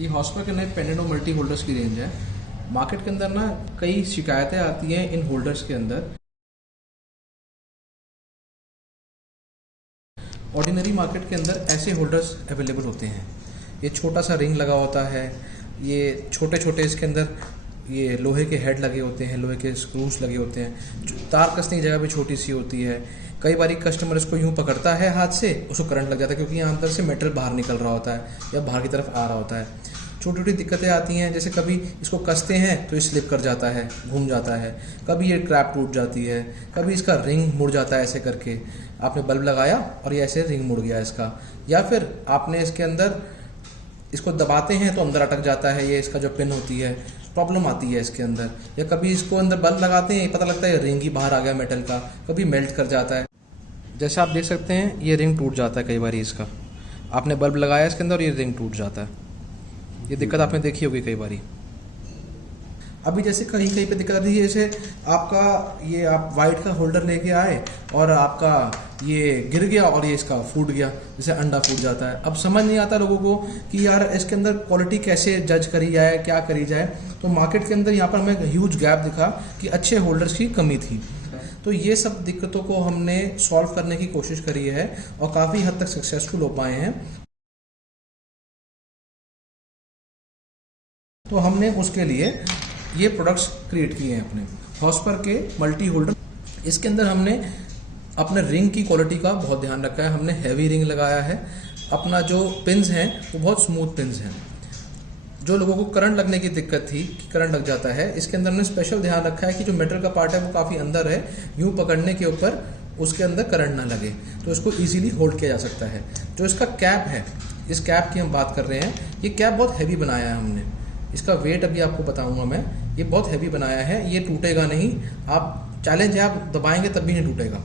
ये हॉस्पर के नए पेंडेंट और मल्टी होल्डर्स की रेंज है। मार्केट के अंदर ना कई शिकायतें आती हैं इन होल्डर्स के अंदर। ऑर्डिनरी मार्केट के अंदर ऐसे होल्डर्स अवेलेबल होते हैं। ये छोटा सा रिंग लगा होता है, ये छोटे छोटे इसके अंदर ये लोहे के हेड लगे होते हैं, लोहे के स्क्रूज लगे होते हैं। तार कसने की जगह भी छोटी सी होती है। कई बार कस्टमर इसको यूं पकड़ता है हाथ से, उसको करंट लग जाता है क्योंकि यहाँ अंदर से मेटल बाहर निकल रहा होता है या बाहर की तरफ आ रहा होता है। छोटी छोटी दिक्कतें आती हैं, जैसे कभी इसको कसते हैं तो ये स्लिप कर जाता है, घूम जाता है, कभी ये क्रैप टूट जाती है, कभी इसका रिंग मुड़ जाता है। ऐसे करके आपने बल्ब लगाया और ये ऐसे रिंग मुड़ गया इसका, या फिर आपने इसके अंदर इसको दबाते हैं तो अंदर अटक जाता है, ये इसका जो पिन होती है, प्रॉब्लम आती है इसके अंदर। या कभी इसको अंदर बल्ब लगाते हैं, पता लगता है रिंग ही बाहर आ गया मेटल का, कभी मेल्ट कर जाता है। जैसे आप देख सकते हैं ये रिंग टूट जाता है कई बार इसका, आपने बल्ब लगाया इसके अंदर और ये रिंग टूट जाता है। ये दिक्कत आपने देखी होगी कई बारी। अभी जैसे कहीं कहीं पे दिक्कत आती है, जैसे आपका ये आप वाइट का होल्डर लेके आए और आपका ये गिर गया और ये इसका फूट गया, जैसे अंडा फूट जाता है। अब समझ नहीं आता लोगों को कि यार इसके अंदर क्वालिटी कैसे जज करी जाए, क्या करी जाए। तो मार्केट के अंदर यहाँ पर हमें ह्यूज गैप दिखा कि अच्छे होल्डर्स की कमी थी। तो ये सब दिक्कतों को हमने सॉल्व करने की कोशिश करी है और काफ़ी हद तक सक्सेसफुल हो पाए हैं। तो हमने उसके लिए ये प्रोडक्ट्स क्रिएट किए हैं अपने हॉस्पर के मल्टी होल्डर। इसके अंदर हमने अपने रिंग की क्वालिटी का बहुत ध्यान रखा है। हमने हैवी रिंग लगाया है। अपना जो पिन्स हैं वो बहुत स्मूथ पिन्स हैं। जो लोगों को करंट लगने की दिक्कत थी कि करंट लग जाता है, इसके अंदर हमने स्पेशल ध्यान रखा है कि जो मेटल का पार्ट है वो काफ़ी अंदर है, यूँ पकड़ने के ऊपर उसके अंदर करंट ना लगे, तो इसको ईजिली होल्ड किया जा सकता है। जो इसका कैप है, इस कैप की हम बात कर रहे हैं, ये कैप बहुत हैवी बनाया है हमने। इसका वेट अभी आपको बताऊंगा मैं। ये बहुत हैवी बनाया है, ये टूटेगा नहीं। आप चैलेंज है, आप दबाएंगे तब भी नहीं टूटेगा।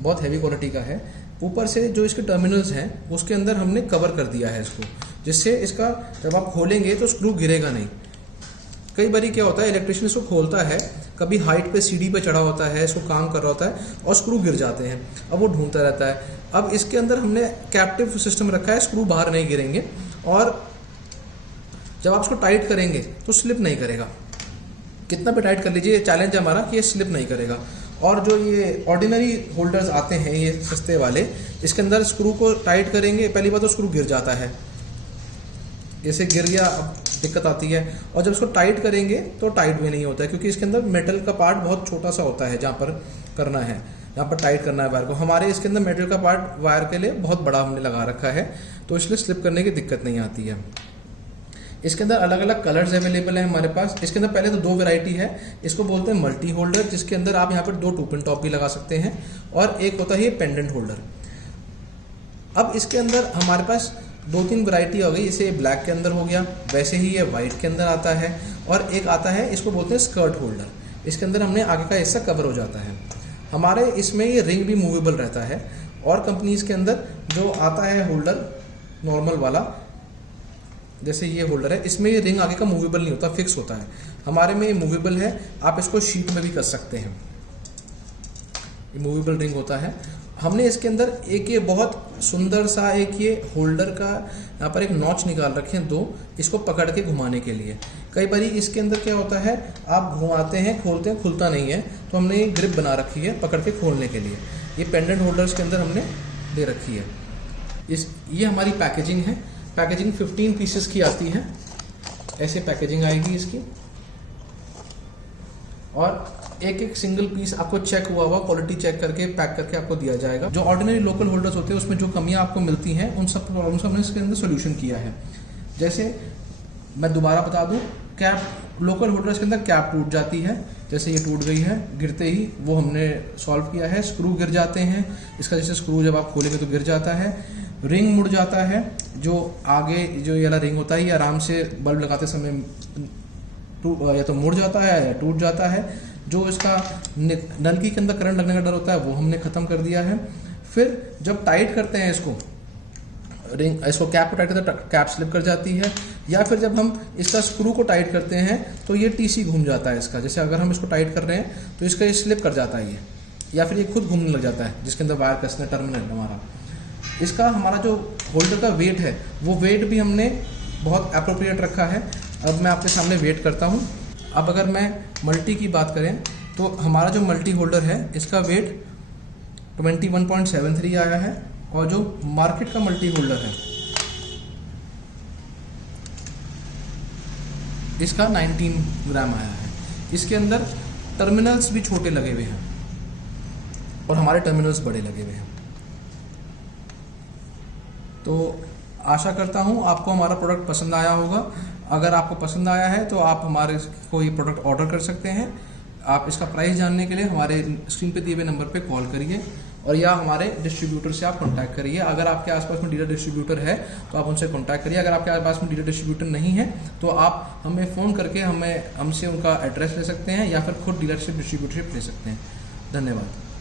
बहुत हैवी क्वालिटी का है। ऊपर से जो इसके टर्मिनल्स हैं उसके अंदर हमने कवर कर दिया है इसको, जिससे इसका जब आप खोलेंगे तो स्क्रू गिरेगा नहीं। कई बारी क्या होता है, इलेक्ट्रिशियन इसको खोलता है, कभी हाइट पे सीढ़ी पे चढ़ा होता है, इसको काम कर रहा होता है और स्क्रू गिर जाते हैं। अब वो ढूंढता रहता है। अब इसके अंदर हमने कैप्टिव सिस्टम रखा है, स्क्रू बाहर नहीं गिरेंगे और जब आप इसको टाइट करेंगे तो स्लिप नहीं करेगा। कितना भी टाइट कर लीजिए, ये चैलेंज है हमारा कि ये स्लिप नहीं करेगा। और जो ये ऑर्डिनरी होल्डर्स आते हैं ये सस्ते वाले, इसके अंदर स्क्रू को टाइट करेंगे, पहली बार तो स्क्रू गिर जाता है, जैसे गिर गया अब दिक्कत आती है। और जब इसको टाइट करेंगे तो टाइट भी नहीं होता है, क्योंकि इसके अंदर मेटल का पार्ट बहुत छोटा सा होता है जहाँ पर करना है, जहाँ पर टाइट करना है वायर को। हमारे इसके अंदर मेटल का पार्ट वायर के लिए बहुत बड़ा हमने लगा रखा है, तो इसलिए स्लिप करने की दिक्कत नहीं आती है। इसके अंदर अलग अलग कलर्स अवेलेबल हैं हमारे पास। इसके अंदर पहले तो दो वैरायटी है, इसको बोलते हैं मल्टी होल्डर, जिसके अंदर आप यहाँ पर दो टू पिन टॉप भी लगा सकते हैं, और एक होता है ये पेंडेंट होल्डर। अब इसके अंदर हमारे पास दो तीन वैरायटी हो गई। इसे ब्लैक के अंदर हो गया, वैसे ही ये वाइट के अंदर आता है, और एक आता है इसको बोलते हैं स्कर्ट होल्डर। इसके अंदर हमने आगे का हिस्सा कवर हो जाता है। हमारे इसमें ये रिंग भी मूवेबल रहता है। और कंपनीज के अंदर जो आता है होल्डर नॉर्मल वाला, जैसे ये होल्डर है, इसमें ये रिंग आगे का मूवेबल नहीं होता, फिक्स होता है। हमारे में ये मूवेबल है, आप इसको शीट में भी कर सकते हैं। ये मूवेबल रिंग होता है। हमने इसके अंदर एक ये बहुत सुंदर सा एक ये होल्डर का यहाँ पर एक नॉच निकाल रखे हैं दो, इसको पकड़ के घुमाने के लिए। कई बार इसके अंदर क्या होता है, आप घुमाते हैं, खोलते हैं, खुलता नहीं है, तो हमने ये ग्रिप बना रखी है पकड़ के खोलने के लिए। ये पेंडेंट होल्डर्स के अंदर हमने दे रखी है। ये हमारी पैकेजिंग है। पैकेजिंग 15 पीसेस की आती है, ऐसे पैकेजिंग आएगी इसकी, और एक एक सिंगल पीस आपको चेक हुआ हुआ क्वालिटी चेक करके पैक करके आपको दिया जाएगा। जो ऑर्डिनरी लोकल होल्डर्स होते हैं उसमें जो कमियां आपको मिलती हैं, उन सब प्रॉब्लम्स हमने इसके अंदर सोल्यूशन किया है। जैसे मैं दोबारा बता दूं, कैप लोकल होल्डर्स के अंदर कैप टूट जाती है, जैसे ये टूट गई है गिरते ही, वो हमने सॉल्व किया है। स्क्रू गिर जाते हैं, इसका जैसे स्क्रू जब आप खोलेंगे तो गिर जाता है। रिंग मुड़ जाता है, जो आगे जो ये वाला रिंग होता है ये आराम से बल्ब लगाते समय या तो मुड़ जाता है या टूट जाता है। जो इसका नलकी के अंदर करंट लगने का डर होता है वो हमने ख़त्म कर दिया है। फिर जब टाइट करते हैं इसको, रिंग इसको कैप को टाइट करते हैं, कैप स्लिप कर जाती है। या फिर जब हम इसका स्क्रू को टाइट करते हैं तो ये टीसी घूम जाता है इसका, जैसे अगर हम इसको टाइट कर रहे हैं तो इसका ये स्लिप कर जाता है ये, या फिर ये खुद घूमने लग जाता है, जिसके अंदर वायर कसना टर्मिनल हमारा। इसका हमारा जो होल्डर का वेट है वो वेट भी हमने बहुत अप्रोप्रिएट रखा है। अब मैं आपके सामने वेट करता हूँ। अब अगर मैं मल्टी की बात करें तो हमारा जो मल्टी होल्डर है इसका वेट 21.73 आया है, और जो मार्केट का मल्टी होल्डर है इसका 19 ग्राम आया है। इसके अंदर टर्मिनल्स भी छोटे लगे हुए हैं और हमारे टर्मिनल्स बड़े लगे हुए हैं। तो आशा करता हूँ आपको हमारा प्रोडक्ट पसंद आया होगा। अगर आपको पसंद आया है तो आप हमारे को ये प्रोडक्ट ऑर्डर कर सकते हैं। आप इसका प्राइस जानने के लिए हमारे स्क्रीन पे दिए हुए नंबर पे कॉल करिए, और या हमारे डिस्ट्रीब्यूटर से आप कांटेक्ट करिए। अगर आपके आसपास में डीलर डिस्ट्रीब्यूटर है तो आप उनसे कांटेक्ट करिए। अगर आपके आसपास में डीलर डिस्ट्रीब्यूटर नहीं है तो आप हमें फ़ोन करके हमसे उनका एड्रेस ले सकते हैं, या फिर खुद डीलरशिप डिस्ट्रीब्यूटरशिप ले सकते हैं। धन्यवाद।